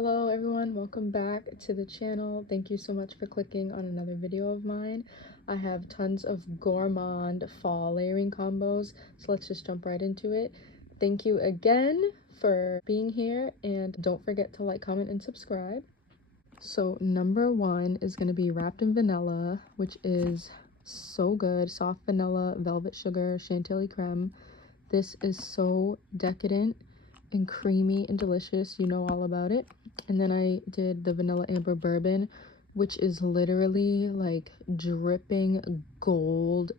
Hello everyone, welcome back to the channel. Thank you so much for clicking on another video of mine. I have tons of Gourmand fall layering combos, so let's just jump right into it. Thank you again for being here, and don't forget to like, comment, and subscribe. So number one is going to be wrapped in vanilla, which is so good. Soft vanilla, velvet sugar, chantilly creme. This is so decadent and creamy and delicious. You know all about it. And then I did the vanilla amber bourbon, which is literally like dripping gold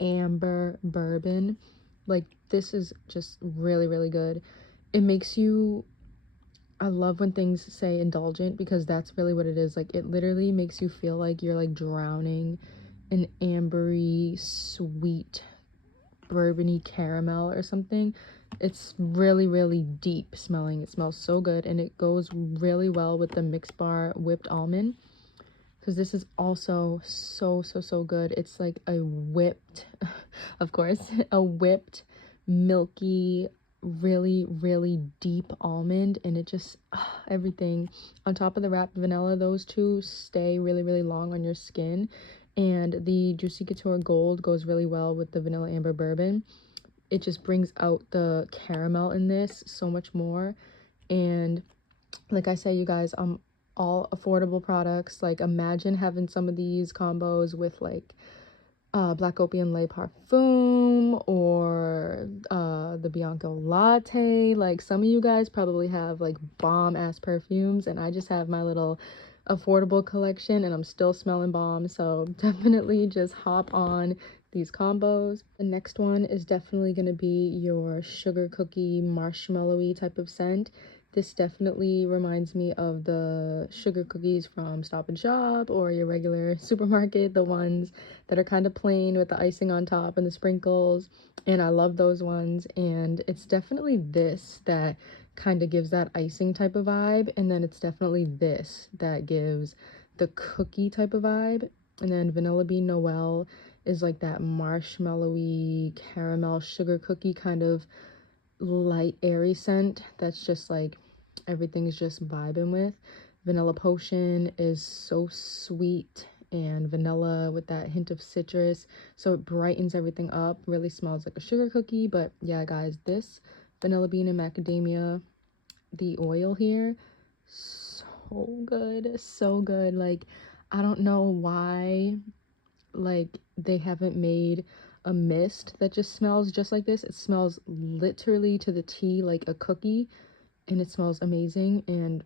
amber bourbon. Like, this is just really, really good. It makes you, I love when things say indulgent, because that's really what it is. Like, it literally makes you feel like you're like drowning in ambery sweet bourbony caramel or something. It's really, really deep smelling. It smells so good, and it goes really well with the Mix Bar whipped almond, because this is also so good. It's like a whipped of course, a whipped milky, really, really deep almond, and it just everything on top of the wrapped vanilla. Those two stay really, really long on your skin, and the Juicy Couture Gold goes really well with the vanilla amber bourbon. It just brings out the caramel in this so much more. And like I say, you guys, all affordable products. Like, imagine having some of these combos with like Black Opium Le Parfum or the Bianco Latte. Like, some of you guys probably have like bomb ass perfumes, and I just have my little affordable collection, and I'm still smelling bomb. So definitely just hop on these combos. The next one is definitely going to be your sugar cookie marshmallowy type of scent. This definitely reminds me of the sugar cookies from Stop and Shop or your regular supermarket, the ones that are kind of plain with the icing on top and the sprinkles. And I love those ones. And it's definitely this that kind of gives that icing type of vibe. And then it's definitely this that gives the cookie type of vibe. And then Vanilla Bean Noel is like that marshmallowy caramel sugar cookie kind of light airy scent that's just like everything's just vibing with. Vanilla Potion is so sweet and vanilla with that hint of citrus, so it brightens everything up. Really smells like a sugar cookie. But yeah, guys, this vanilla bean and macadamia, the oil here, so good, so good. Like, I don't know why like they haven't made a mist that just smells just like this. It smells literally to the T like a cookie, and it smells amazing. And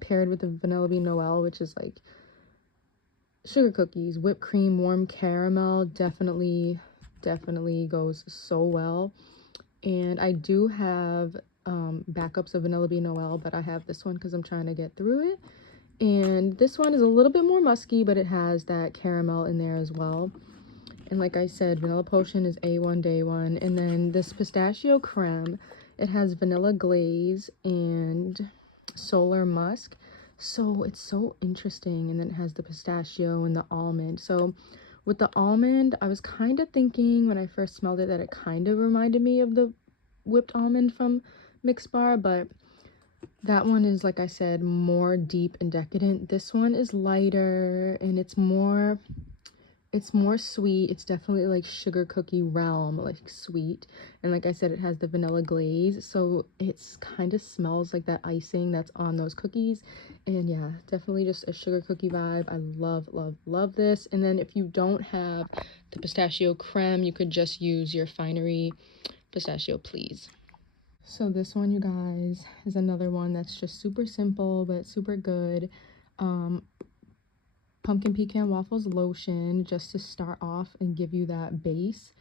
paired with the Vanilla Bean Noel, which is like sugar cookies, whipped cream, warm caramel, definitely goes so well. And I do have backups of Vanilla Bean Noel, but I have this one because I'm trying to get through it. And this one is a little bit more musky, but it has that caramel in there as well. And like I said, Vanilla Potion is A1 day one. And then this pistachio creme, it has vanilla glaze and solar musk. So it's so interesting. And then it has the pistachio and the almond. So with the almond, I was kind of thinking when I first smelled it that it kind of reminded me of the whipped almond from Mix Bar, but that one is, like I said, more deep and decadent. This one is lighter, and it's more sweet. It's definitely like sugar cookie realm, like sweet. And like I said, it has the vanilla glaze, so it's kind of smells like that icing that's on those cookies. And yeah, definitely just a sugar cookie vibe. I love this. And then if you don't have the pistachio creme, you could just use your Finery Pistachio Please. So this one, you guys, is another one that's just super simple but super good. Pumpkin pecan waffles lotion, just to start off and give you that base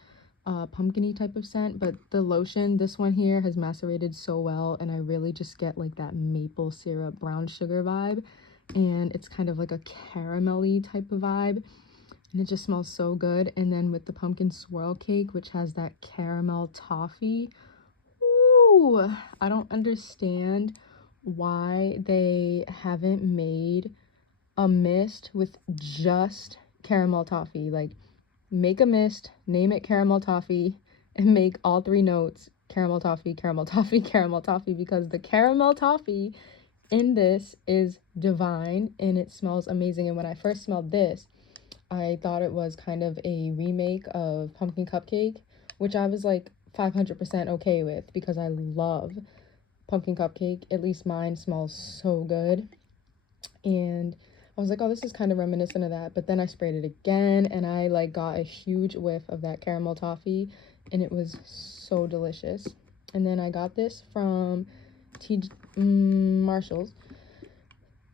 pumpkin-y type of scent. But the lotion, this one here, has macerated so well, and I really just get like that maple syrup brown sugar vibe, and it's kind of like a caramelly type of vibe, and it just smells so good. And then with the pumpkin swirl cake, which has that caramel toffee, ooh, I don't understand why they haven't made a mist with just caramel toffee. Like, make a mist, name it caramel toffee, and make all three notes caramel toffee, caramel toffee, caramel toffee, because the caramel toffee in this is divine and it smells amazing. And when I first smelled this, I thought it was kind of a remake of pumpkin cupcake, which I was like 500% okay with because I love pumpkin cupcake. At least mine smells so good. And I was like, oh, this is kind of reminiscent of that. But then I sprayed it again and I like got a huge whiff of that caramel toffee and it was so delicious. And then I got this from Marshall's.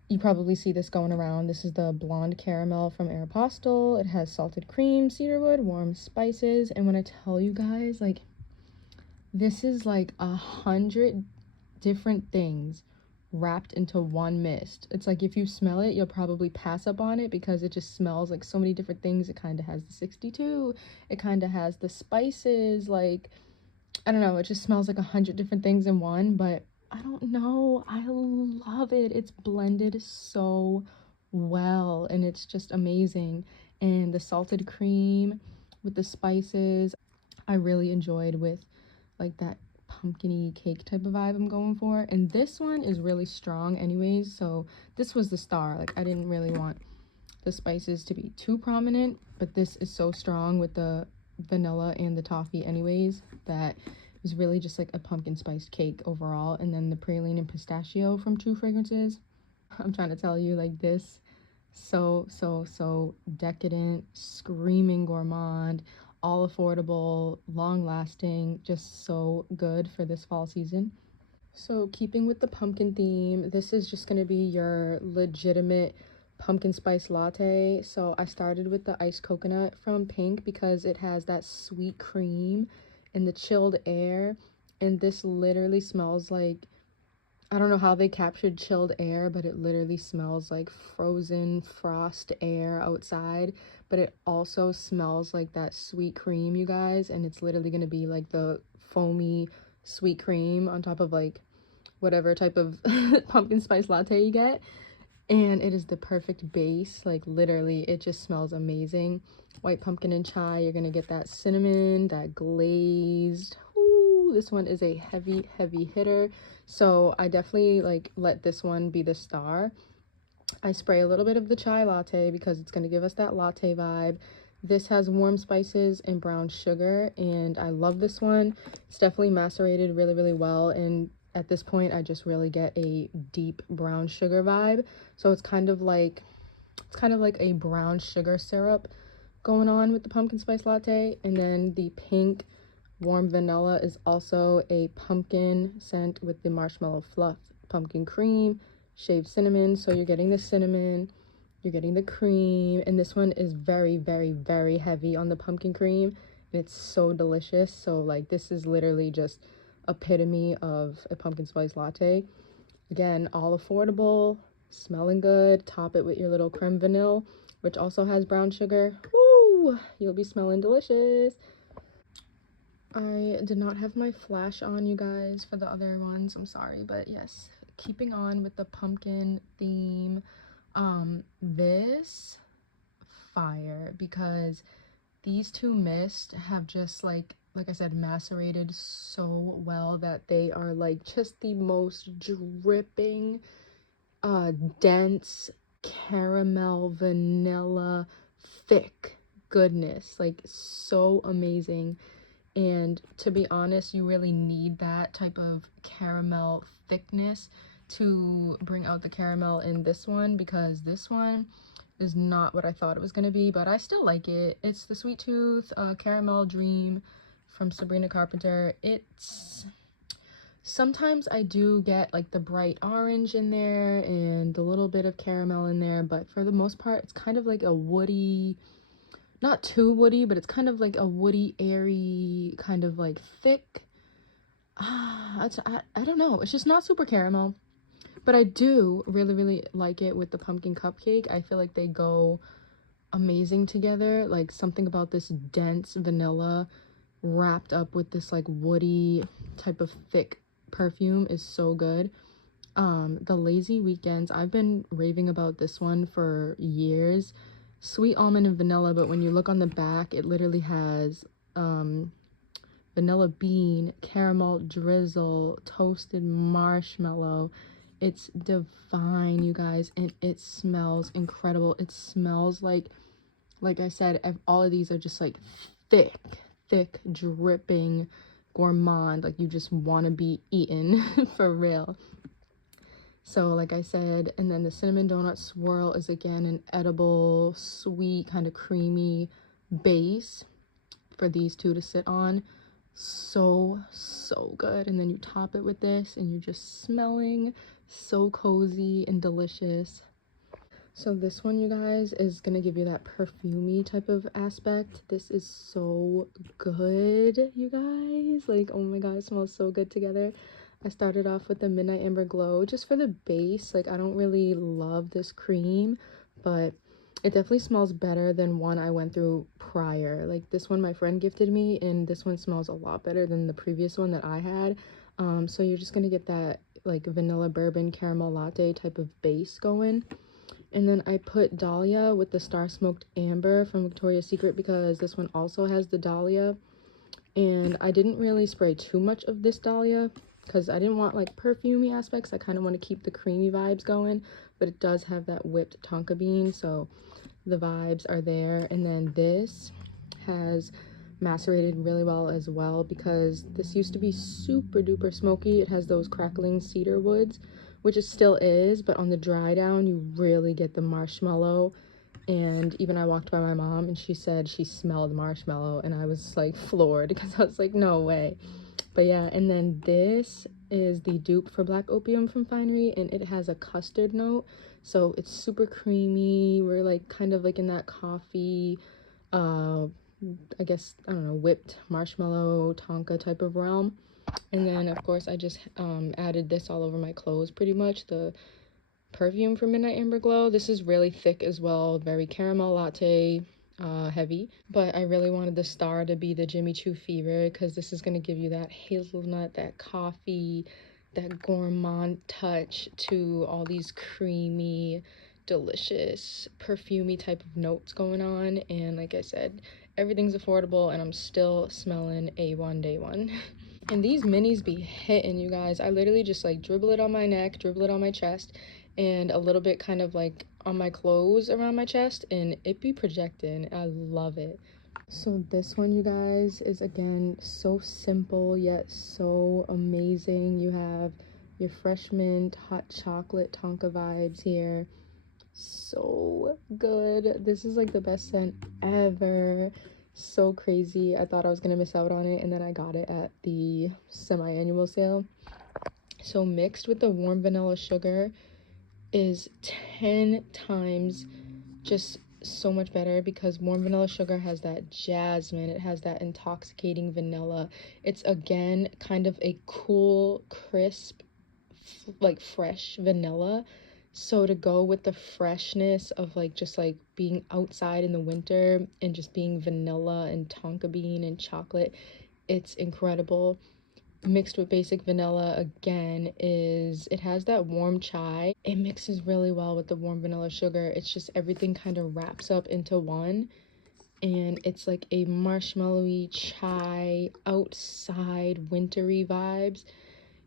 You probably see this going around. This is the blonde caramel from Aeropostale. It has salted cream, cedarwood, warm spices. And when I tell you guys, like, this is like 100 different things wrapped into one mist. It's like if you smell it, you'll probably pass up on it because it just smells like so many different things. It kind of has the 62. It kind of has the spices. Like, I don't know. It just smells like 100 different things in one, but I don't know. I love it. It's blended so well and it's just amazing. And the salted cream with the spices, I really enjoyed with like that pumpkin-y cake type of vibe I'm going for. And this one is really strong anyways, so this was the star. Like I didn't really want the spices to be too prominent, but this is so strong with the vanilla and the toffee anyways that it was really just like a pumpkin spiced cake overall. And then the praline and pistachio from True Fragrances, I'm trying to tell you, like this, so decadent, screaming gourmand, all affordable, long lasting, just so good for this fall season. So keeping with the pumpkin theme, this is just going to be your legitimate pumpkin spice latte. So I started with the iced coconut from Pink because it has that sweet cream and the chilled air. And this literally smells like, I don't know how they captured chilled air, but it literally smells like frozen frost air outside. But it also smells like that sweet cream, you guys. And it's literally going to be like the foamy sweet cream on top of like whatever type of pumpkin spice latte you get. And it is the perfect base. Like literally it just smells amazing. White pumpkin and chai, you're gonna get that cinnamon, that glazed. Ooh, this one is a heavy hitter, so I definitely like let this one be the star. I spray a little bit of the chai latte because it's going to give us that latte vibe. This has warm spices and brown sugar, and I love this one. It's definitely macerated really well, and at this point I just really get a deep brown sugar vibe. So it's kind of like a brown sugar syrup going on with the pumpkin spice latte. And then the pink warm vanilla is also a pumpkin scent with the marshmallow fluff, pumpkin cream, shaved cinnamon. So you're getting the cinnamon, you're getting the cream, and this one is very heavy on the pumpkin cream, and it's so delicious. So like this is literally just epitome of a pumpkin spice latte. Again, all affordable, smelling good. Top it with your little creme vanille, which also has brown sugar. Woo! You'll be smelling delicious. I did not have my flash on, you guys, for the other ones. I'm sorry, but yes, keeping on with the pumpkin theme. This fire, because these two mists have just like I said, macerated so well that they are like just the most dripping, dense caramel vanilla thick goodness. Like so amazing. And to be honest, you really need that type of caramel thickness to bring out the caramel in this one, because this one is not what I thought it was going to be, but I still like it. It's the Sweet Tooth Caramel Dream from Sabrina Carpenter. It's sometimes I do get like the bright orange in there and a little bit of caramel in there, but for the most part it's kind of like a woody, not too woody, but it's kind of like a woody, airy, kind of like thick. I don't know. It's just not super caramel. But I do really like it with the pumpkin cupcake. I feel like they go amazing together. Like something about this dense vanilla wrapped up with this like woody type of thick perfume is so good. The Lazy Weekends, I've been raving about this one for years. Sweet almond and vanilla, but when you look on the back, it literally has vanilla bean, caramel drizzle, toasted marshmallow, It's divine, you guys, and it smells incredible. It smells like I said, all of these are just like thick, dripping gourmand. Like you just want to be eaten for real. So like I said, and then the cinnamon donut swirl is again an edible, sweet, kind of creamy base for these two to sit on. So good. And then you top it with this and you're just smelling so cozy and delicious. So this one, you guys, is gonna give you that perfumey type of aspect. This is so good, you guys. Like, oh my god, it smells so good together. I started off with the Midnight Amber Glow just for the base. Like, I don't really love this cream, but it definitely smells better than one I went through prior. Like, this one my friend gifted me, and this one smells a lot better than the previous one that I had. So you're just gonna get that like vanilla bourbon caramel latte type of base going. And then I put Dahlia with the Star Smoked Amber from Victoria's Secret because this one also has the Dahlia. And I didn't really spray too much of this Dahlia because I didn't want like perfumey aspects. I kind of want to keep the creamy vibes going, but it does have that whipped tonka bean, so the vibes are there. And then this has macerated really well as well because this used to be super duper smoky. It has those crackling cedar woods, which it still is, but on the dry down you really get the marshmallow. And even I walked by my mom and she said she smelled marshmallow, and I was like floored because I was like, no way. But yeah, and then this is the dupe for Black Opium from Finery, and it has a custard note, so it's super creamy. We're like kind of like in that coffee, I guess, I don't know, whipped marshmallow tonka type of realm. And then of course I just added this all over my clothes pretty much, the perfume from Midnight Amber Glow. This is really thick as well, very caramel latte heavy, but I really wanted the star to be the Jimmy Choo Fever because this is going to give you that hazelnut, that coffee, that gourmand touch to all these creamy, delicious, perfumey type of notes going on. And like I said, everything's affordable and I'm still smelling A1 day one. And these minis be hitting, you guys. I literally just like dribble it on my neck, dribble it on my chest, and a little bit kind of like on my clothes around my chest, and it be projecting. I love it. So this one, you guys, is again so simple yet so amazing. You have your fresh mint hot chocolate Tonka Vibes here. So good. This is like the best scent ever. So crazy. I thought I was gonna miss out on it, and then I got it at the semi-annual sale. So mixed with the warm vanilla sugar is 10 times just so much better because warm vanilla sugar has that jasmine, it has that intoxicating vanilla. It's again kind of a cool, crisp, like fresh vanilla. So to go with the freshness of like just like being outside in the winter and just being vanilla and tonka bean and chocolate, it's incredible. Mixed with basic vanilla again is it has that warm chai. It mixes really well with the warm vanilla sugar. It's just everything kind of wraps up into one, and it's like a marshmallowy chai outside wintry vibes.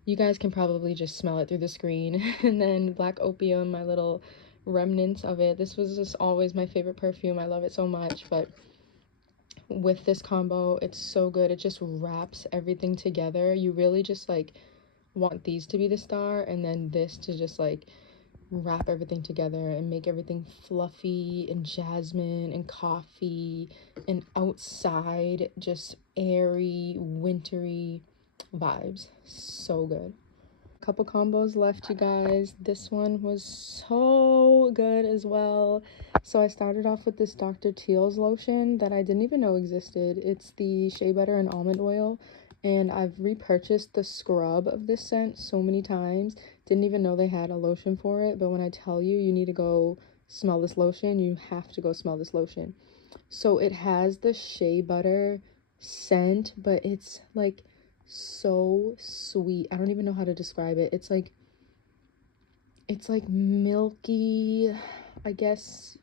You guys can probably just smell it through the screen. And then Black Opium, my little remnants of it. This was just always my favorite perfume. I love it so much, but with this combo, it's so good. It just wraps everything together. You really just like want these to be the star and then this to just like wrap everything together and make everything fluffy and jasmine and coffee and outside just airy wintry vibes. So good. Couple combos left, you guys. This one was so good as well. So I started off with this Dr. Teal's lotion that I didn't even know existed. It's the shea butter and almond oil, and I've repurchased the scrub of this scent so many times. Didn't even know they had a lotion for it, but when I tell you you need to go smell this lotion, you have to go smell this lotion. So it has the shea butter scent, but it's like so sweet. I don't even know how to describe it. It's like milky, I guess.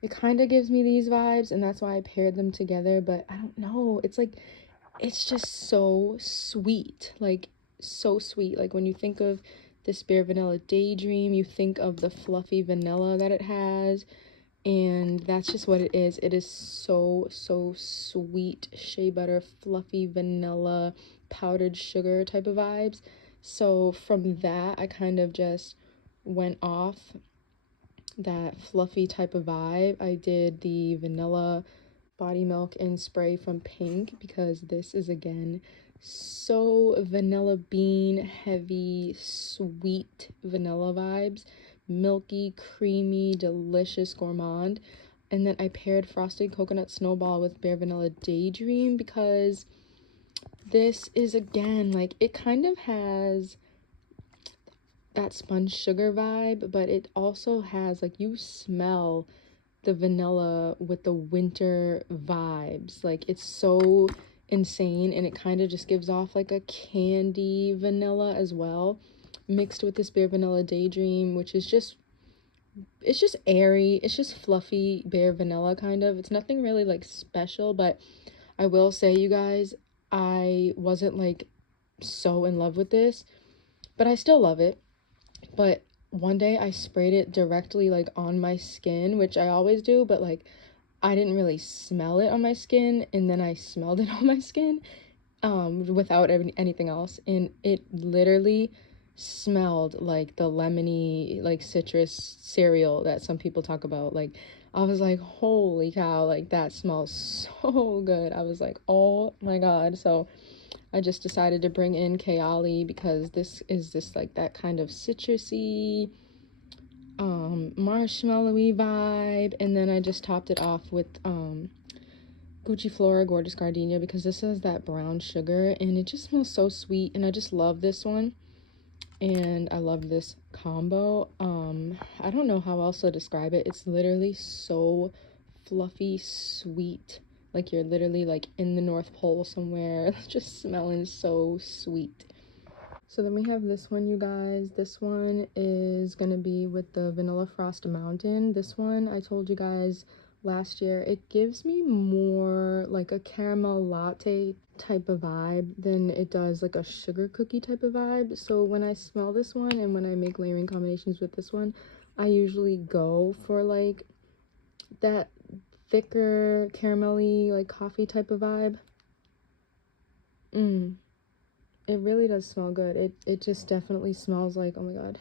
It kind of gives me these vibes, and that's why I paired them together, but I don't know. It's like it's just so sweet. Like so sweet. Like when you think of this Bare Vanilla Daydream, you think of the fluffy vanilla that it has, and that's just what it is. It is so sweet, shea butter, fluffy vanilla, powdered sugar type of vibes. So from that, I kind of just went off that fluffy type of vibe. I did the vanilla body milk and spray from Pink because this is again so vanilla bean heavy, sweet vanilla vibes, milky, creamy, delicious gourmand. And then I paired frosted coconut snowball with bare vanilla daydream because this is again like it kind of has that sponge sugar vibe, but it also has like you smell the vanilla with the winter vibes. Like it's so insane, and it kind of just gives off like a candy vanilla as well, mixed with this bare vanilla daydream, which is just, it's just airy, it's just fluffy bare vanilla kind of. It's nothing really like special, but I will say, you guys, I wasn't like so in love with this, but I still love it. But one day I sprayed it directly like on my skin, which I always do, but like I didn't really smell it on my skin, and then I smelled it on my skin without anything else, and it literally smelled like the lemony like citrus cereal that some people talk about. Like I was like, holy cow, like that smells so good. I was like, oh my god. So I just decided to bring in Kayali because this is just like that kind of citrusy, marshmallowy vibe. And then I just topped it off with Gucci Flora Gorgeous Gardenia because this has that brown sugar and it just smells so sweet, and I just love this one. And I love this combo. I don't know how else to describe it. It's literally so fluffy sweet, like you're literally like in the North Pole somewhere, just smelling so sweet. So then we have this one, you guys. This one is gonna be with the Vanilla Frost Mountain. This one I told you guys last year, it gives me more like a caramel latte type of vibe than it does like a sugar cookie type of vibe. So when I smell this one and when I make layering combinations with this one, I usually go for like that thicker caramelly like coffee type of vibe. It really does smell good. It just definitely smells like, oh my god,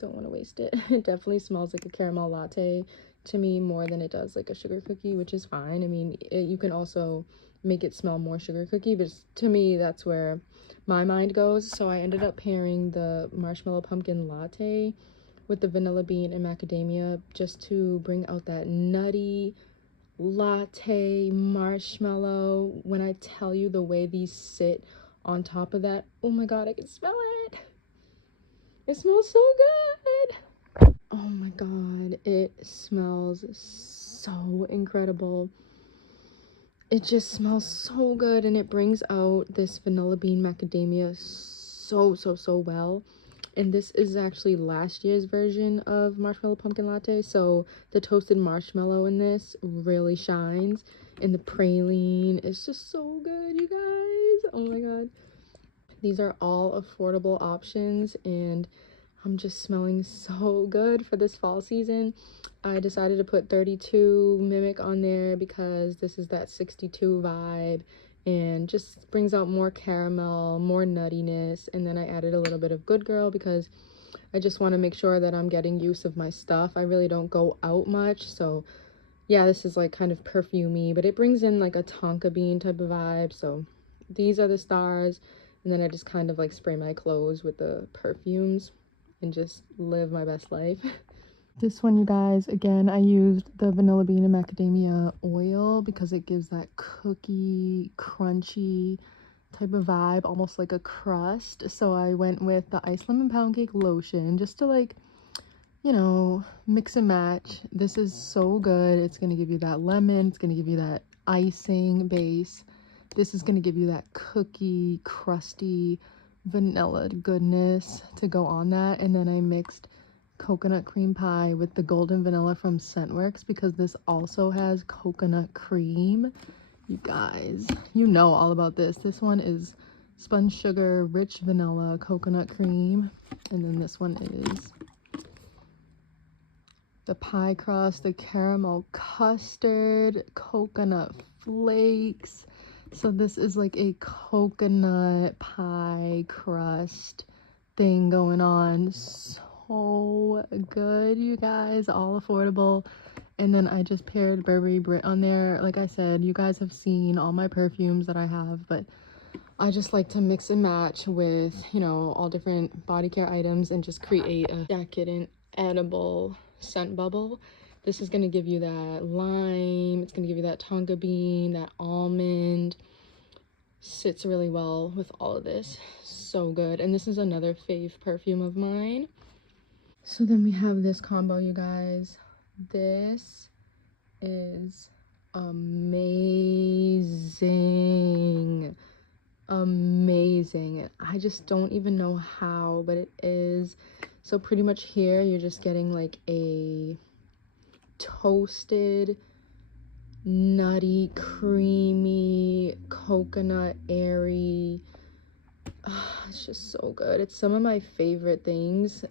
don't want to waste it. It definitely smells like a caramel latte to me more than it does like a sugar cookie, which is fine. I mean, you can also make it smell more sugar cookie, but to me that's where my mind goes. So I ended up pairing the marshmallow pumpkin latte with the vanilla bean and macadamia just to bring out that nutty latte marshmallow. When I tell you the way these sit on top of that, oh my god, I can smell it. It smells so good. Oh my god, it smells so incredible. It just smells so good, and it brings out this vanilla bean macadamia so well. And this is actually last year's version of marshmallow pumpkin latte, so the toasted marshmallow in this really shines, and the praline is just so good, you guys. Oh my god, these are all affordable options, and I'm just smelling so good for this fall season. I decided to put 32 Mimic on there because this is that 62 vibe and just brings out more caramel, more nuttiness. And then I added a little bit of Good Girl because I just want to make sure that I'm getting use of my stuff. I really don't go out much, so yeah, this is like kind of perfumey, but it brings in like a tonka bean type of vibe. So these are the stars, and then I just kind of like spray my clothes with the perfumes and just live my best life. This one, you guys, again, I used the vanilla bean and macadamia oil because it gives that cookie, crunchy type of vibe, almost like a crust. So I went with the ice lemon pound cake lotion just to like, you know, mix and match. This is so good. It's going to give you that lemon. It's going to give you that icing base. This is going to give you that cookie, crusty, vanilla goodness to go on that. And then I mixed coconut cream pie with the golden vanilla from Scentworks because this also has coconut cream. You guys, you know all about this. This one is spun sugar, rich vanilla, coconut cream. And then this one is the pie crust, the caramel custard, coconut flakes. So this is like a coconut pie crust thing going on. So good, you guys, all affordable. And then I just paired Burberry Brit on there. Like I said, you guys have seen all my perfumes that I have, but I just like to mix and match with, you know, all different body care items and just create a decadent, edible scent bubble. This is going to give you that lime. It's going to give you that tonka bean, that almond. Sits really well with all of this. So good. And this is another fave perfume of mine. So then we have this combo, you guys. This is amazing. Amazing. I just don't even know how, but it is. So pretty much here you're just getting like a toasted, nutty, creamy, coconut, airy. It's just so good. It's some of my favorite things.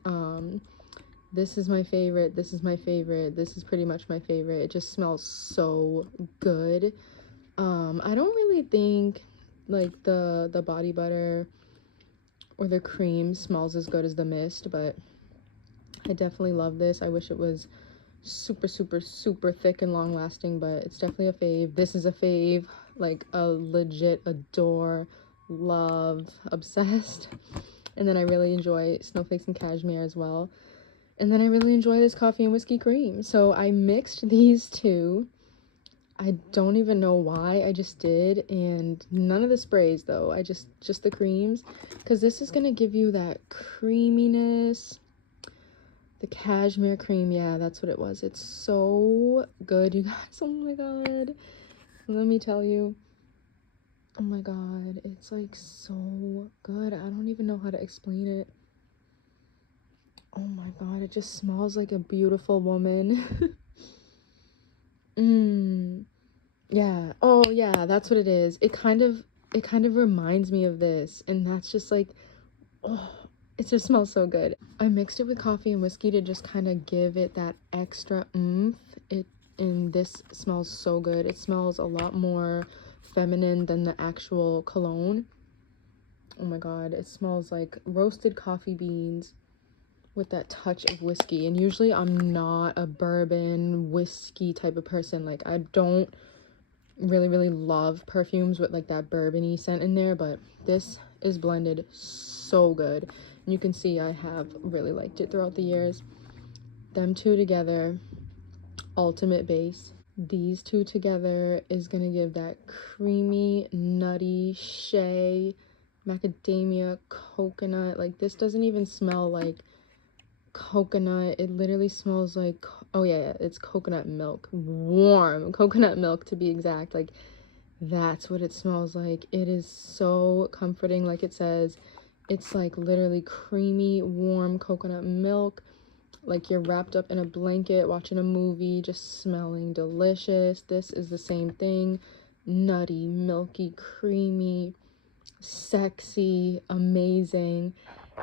This is my favorite, this is my favorite, this is pretty much my favorite. It just smells so good. I don't really think like the body butter or the cream smells as good as the mist, but I definitely love this. I wish it was super thick and long lasting, but it's definitely a fave. This is a fave, like a legit adore, love, obsessed. And then I really enjoy snowflakes and cashmere as well. And then I really enjoy this coffee and whiskey cream. So I mixed these two. I don't even know why, I just did. And none of the sprays though, I just the creams, because this is gonna give you that creaminess. The cashmere cream, yeah, that's what it was. It's so good, you guys. Oh my god, let me tell you, oh my god, it's like so good. I don't even know how to explain it. Oh my god, it just smells like a beautiful woman. Yeah, oh yeah, that's what it is. It kind of reminds me of this, and that's just like, oh, it just smells so good. I mixed it with coffee and whiskey to just kind of give it that extra oomph. And this smells so good. It smells a lot more feminine than the actual cologne. Oh my god, it smells like roasted coffee beans with that touch of whiskey. And usually I'm not a bourbon whiskey type of person. Like, I don't really love perfumes with like that bourbony scent in there, but this is blended so good. And you can see I have really liked it throughout the years. Them two together, ultimate base. These two together is gonna give that creamy, nutty, shea, macadamia, coconut. Like, this doesn't even smell like coconut. It literally smells like, oh yeah, it's coconut milk, warm coconut milk to be exact. Like, that's what it smells like. It is so comforting. Like it says, it's like literally creamy, warm coconut milk, like you're wrapped up in a blanket watching a movie, just smelling delicious. This is the same thing. Nutty, milky, creamy, sexy, amazing.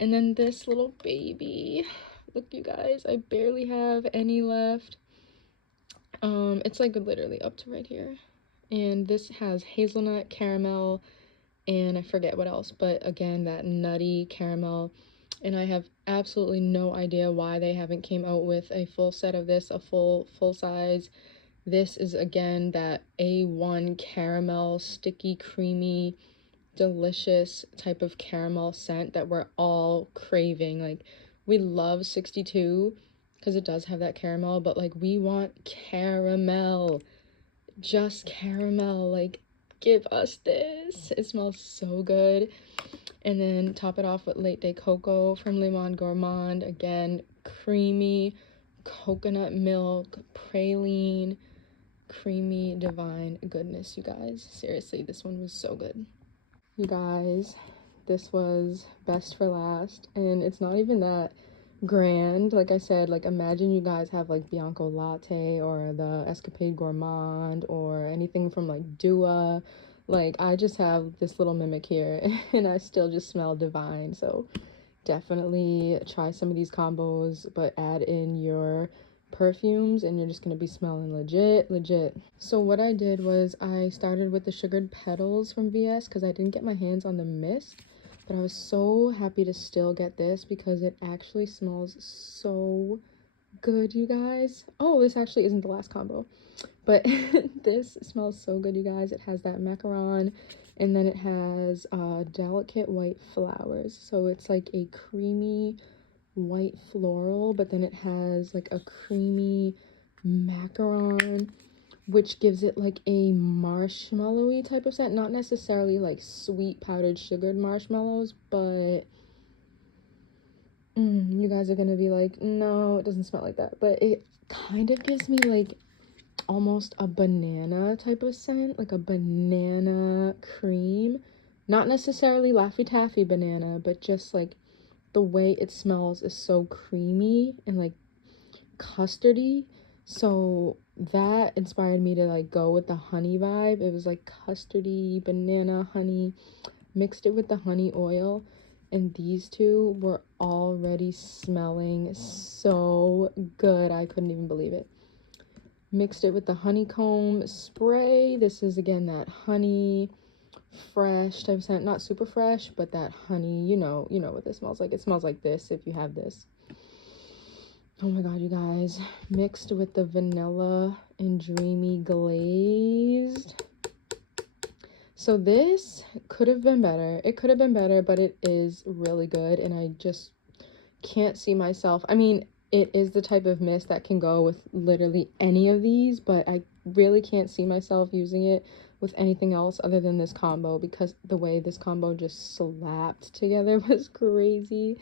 And then this little baby, look you guys, I barely have any left. It's like literally up to right here. And this has hazelnut, caramel, and I forget what else, but again, that nutty caramel. And I have absolutely no idea why they haven't came out with a full set of this, a full size. This is again that A1 caramel, sticky, creamy, delicious type of caramel scent that we're all craving. Like, we love 62 because it does have that caramel, but like, we want caramel, just caramel. Like, give us this. It smells so good. And then top it off with Latte Cocoa from Gourmand. Again, creamy coconut milk, praline, creamy, divine goodness, you guys. Seriously, this one was so good. You guys, this was best for last, and it's not even that grand. Like I said, like, imagine you guys have like Bianco Latte or the Escapade Gourmand or anything from like Dua. Like, I just have this little mimic here and I still just smell divine. So definitely try some of these combos, but add in your perfumes and you're just gonna be smelling legit. So what I did was I started with the sugared petals from VS because I didn't get my hands on the mist, but I was so happy to still get this because it actually smells so good, you guys. Oh, this actually isn't the last combo, but this smells so good, you guys. It has that macaron, and then it has delicate white flowers. So it's like a creamy white floral, but then it has like a creamy macaron, which gives it like a marshmallowy type of scent. Not necessarily like sweet powdered sugared marshmallows, but you guys are gonna be like, no, it doesn't smell like that. But it kind of gives me like almost a banana type of scent, like a banana cream. Not necessarily Laffy Taffy banana, but just like the way it smells is so creamy and like custardy. So that inspired me to like go with the honey vibe. It was like custardy, banana, honey, mixed it with the honey oil, and these two were already smelling so good. I couldn't even believe it. Mixed it with the honeycomb spray. This is again that honey fresh type of scent, not super fresh, but that honey, you know what this smells like. It smells like this if you have this. Oh my god, you guys. Mixed with the vanilla and dreamy glazed. So this could have been better. It could have been better, but it is really good, and I just can't see myself. I mean, it is the type of mist that can go with literally any of these, but I really can't see myself using it with anything else other than this combo, because the way this combo just slapped together was crazy.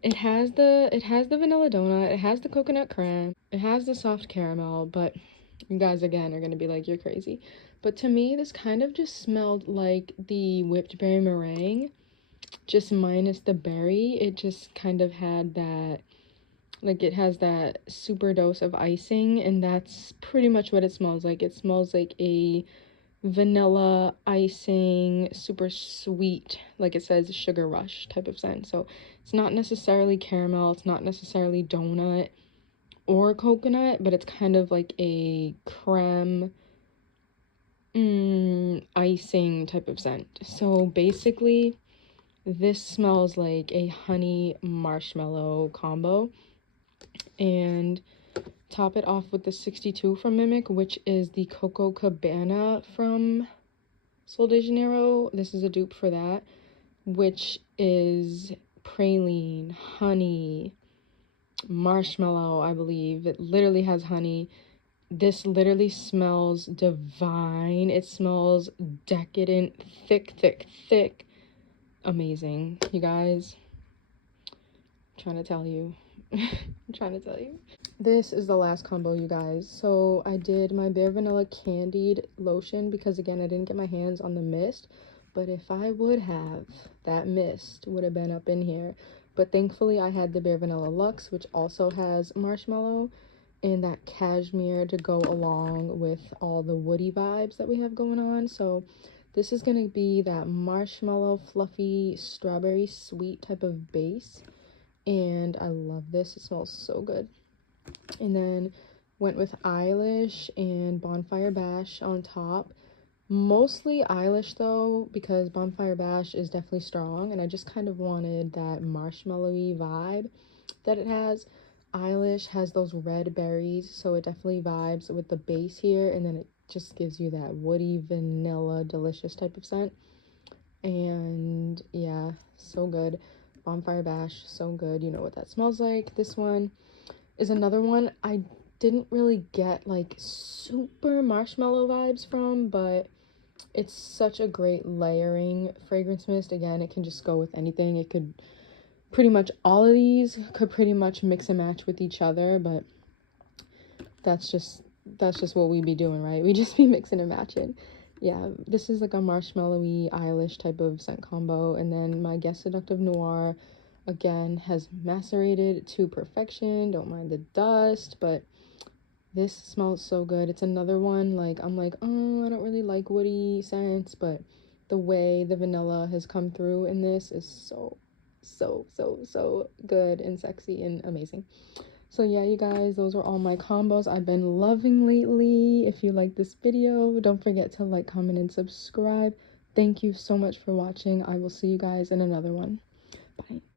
It has the vanilla donut, it has the coconut creme, it has the soft caramel, but you guys again are gonna be like, you're crazy. But to me, this kind of just smelled like the whipped berry meringue, just minus the berry. It just kind of had that, like, it has that super dose of icing, and that's pretty much what it smells like. It smells like a vanilla icing, super sweet, like it says, sugar rush type of scent. So it's not necessarily caramel, it's not necessarily donut or coconut, but it's kind of like a creme icing type of scent. So basically this smells like a honey marshmallow combo. And top it off with the 62 from Mimic, which is the Coco Cabana from Sol de Janeiro. This is a dupe for that, which is praline, honey, marshmallow, I believe. It literally has honey. This literally smells divine. It smells decadent, thick, amazing. You guys, I'm trying to tell you. I'm trying to tell you. This is the last combo, you guys. So I did my Bare Vanilla Candied Lotion because, again, I didn't get my hands on the mist. But if I would have, that mist would have been up in here. But thankfully, I had the Bare Vanilla Luxe, which also has marshmallow and that cashmere to go along with all the woody vibes that we have going on. So this is going to be that marshmallow, fluffy, strawberry sweet type of base. And I love this. It smells so good. And then went with Eilish and Bonfire Bash on top. Mostly Eilish though, because Bonfire Bash is definitely strong, and I just kind of wanted that marshmallowy vibe that it has. Eilish has those red berries, so it definitely vibes with the base here, and then it just gives you that woody, vanilla, delicious type of scent. And yeah, so good. Bonfire Bash, so good. You know what that smells like. This one is another one I didn't really get like super marshmallow vibes from, but it's such a great layering fragrance mist. Again, it can just go with anything. It could pretty much, all of these could pretty much mix and match with each other, but that's just what we be doing, right? We just be mixing and matching. Yeah, this is like a marshmallowy Eilish type of scent combo. And then my Guess Seductive Noir, again, has macerated to perfection. Don't mind the dust, but This smells so good. It's another one, like, I'm like, oh, I don't really like woody scents, but the way the vanilla has come through in this is so good and sexy and amazing. So yeah, you guys, those are all my combos I've been loving lately. If you like this video, don't forget to like, comment, and subscribe. Thank you so much for watching. I will see you guys in another one. Bye.